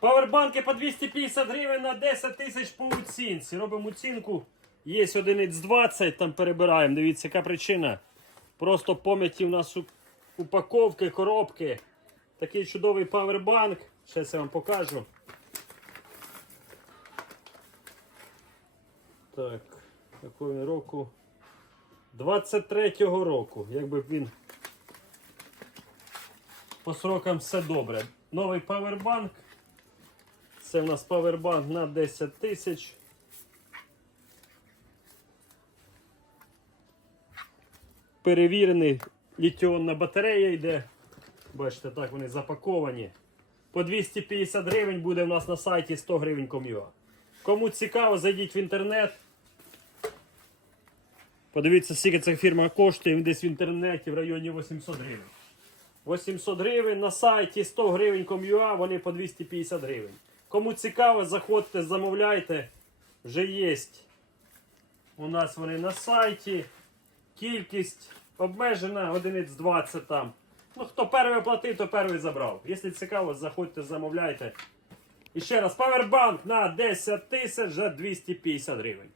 Павербанки по 250 гривень на 10 тисяч по оцінці. Робимо оцінку. Є одиниць 20, там перебираємо. Дивіться, яка причина. Просто пам'яті у нас упаковки, коробки. Такий чудовий павербанк. Зараз я вам покажу. Так, якого він року? 23-го року. Якби він по срокам все добре. Новий павербанк. Це в нас павербанк на 10 тисяч. Перевірений літіонна батарея йде. Бачите, так вони запаковані. По 250 гривень буде в нас на сайті 100 гривень ком'юа. Кому цікаво, зайдіть в інтернет. Подивіться, скільки ця фірма коштує десь в інтернеті в районі 800 гривень. 800 гривень на сайті 100 гривень ком'юа, вони по 250 гривень. Кому цікаво, заходьте, замовляйте. Вже є. У нас вони на сайті. Кількість обмежена, одиниць 20 там. Ну, хто перший платив, то перший забрав. Якщо цікаво, заходьте, замовляйте. І ще раз, павербанк на 10 тисяч за 250 гривень.